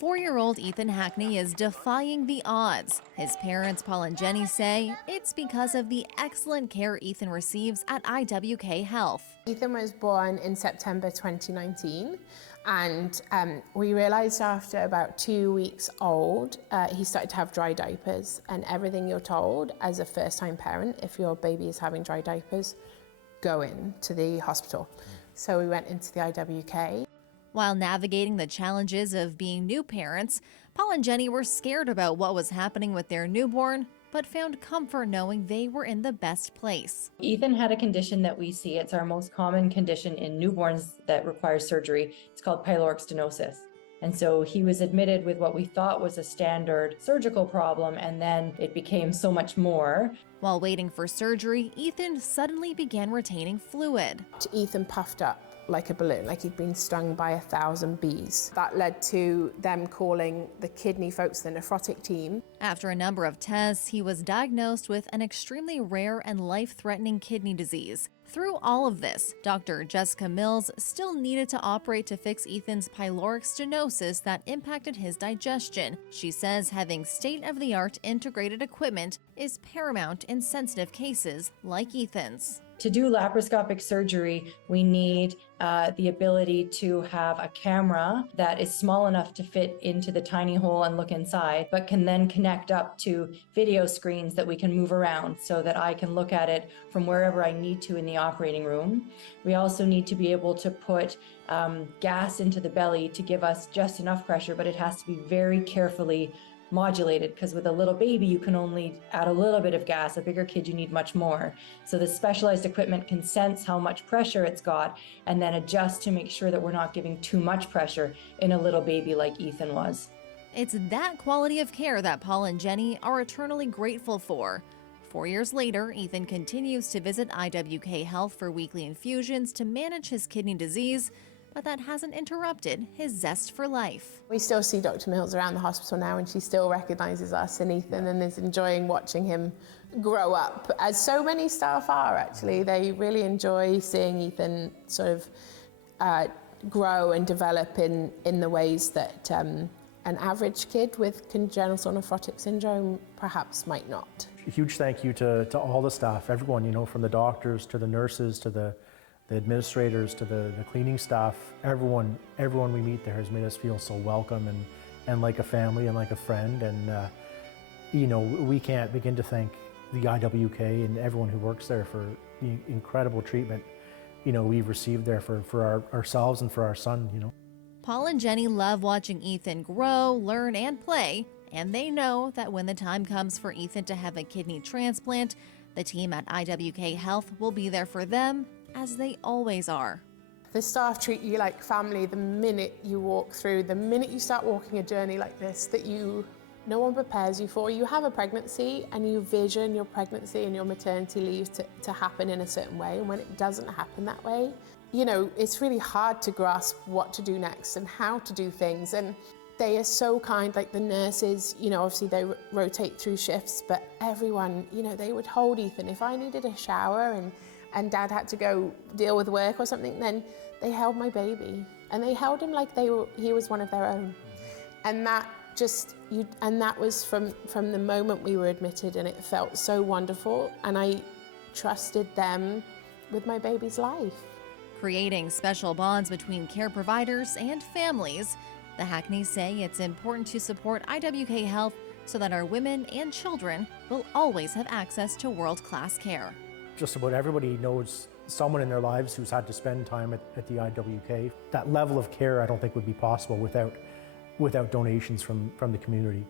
4-year-old Ethan Hackney is defying the odds. His parents, Paul and Jenny, say it's because of the excellent care Ethan receives at IWK Health. Ethan was born in September 2019, and we realised after about 2 weeks old, he started to have dry diapers, and everything you're told as a first-time parent, if your baby is having dry diapers, go in to the hospital. So we went into the IWK. While navigating the challenges of being new parents, Paul and Jenny were scared about what was happening with their newborn, but found comfort knowing they were in the best place. Ethan had a condition that we see. It's our most common condition in newborns that requires surgery. It's called pyloric stenosis. And so he was admitted with what we thought was a standard surgical problem, and then it became so much more. While waiting for surgery, Ethan suddenly began retaining fluid. Ethan puffed up like a balloon, like he'd been stung by 1,000 bees. That led to them calling the kidney folks, the nephrotic team. After a number of tests, he was diagnosed with an extremely rare and life-threatening kidney disease. Through all of this, Dr. Jessica Mills still needed to operate to fix Ethan's pyloric stenosis that impacted his digestion. She says having state-of-the-art integrated equipment is paramount in sensitive cases like Ethan's. To do laparoscopic surgery, we need the ability to have a camera that is small enough to fit into the tiny hole and look inside, but can then connect up to video screens that we can move around so that I can look at it from wherever I need to in the operating room. We also need to be able to put gas into the belly to give us just enough pressure, but it has to be very carefully modulated, because with a little baby you can only add a little bit of gas. A bigger kid you need much more. So the specialized equipment can sense how much pressure it's got and then adjust to make sure that we're not giving too much pressure in a little baby like Ethan was. It's that quality of care that Paul and Jenny are eternally grateful for. 4 years later, Ethan continues to visit IWK Health for weekly infusions to manage his kidney disease, but that hasn't interrupted his zest for life. We still see Dr. Mills around the hospital now, and she still recognises us and Ethan and is enjoying watching him grow up, as so many staff are actually. They really enjoy seeing Ethan sort of grow and develop in the ways that an average kid with congenital nephrotic syndrome perhaps might not. A huge thank you to all the staff, everyone, you know, from the doctors to the nurses to the administrators to the cleaning staff. Everyone we meet there has made us feel so welcome and like a family and like a friend. And you know, we can't begin to thank the IWK and everyone who works there for the incredible treatment, you know, we've received there for ourselves and for our son, you know. Paul and Jenny love watching Ethan grow, learn, and play, and they know that when the time comes for Ethan to have a kidney transplant, the team at IWK Health will be there for them, as they always are. The staff treat you like family the minute you walk through, the minute you start walking a journey like this that no one prepares you for. You have a pregnancy and you vision your pregnancy and your maternity leave to happen in a certain way, and when it doesn't happen that way, you know, it's really hard to grasp what to do next and how to do things. And they are so kind, like the nurses, you know, obviously they rotate through shifts, but everyone, you know, they would hold Ethan. If I needed a shower and Dad had to go deal with work or something, then they held my baby and they held him like he was one of their own. And that was from the moment we were admitted, and it felt so wonderful, and I trusted them with my baby's life. Creating special bonds between care providers and families, the Hackneys say it's important to support IWK Health so that our women and children will always have access to world-class care. Just about everybody knows someone in their lives who's had to spend time at the IWK. That level of care I don't think would be possible without donations from the community.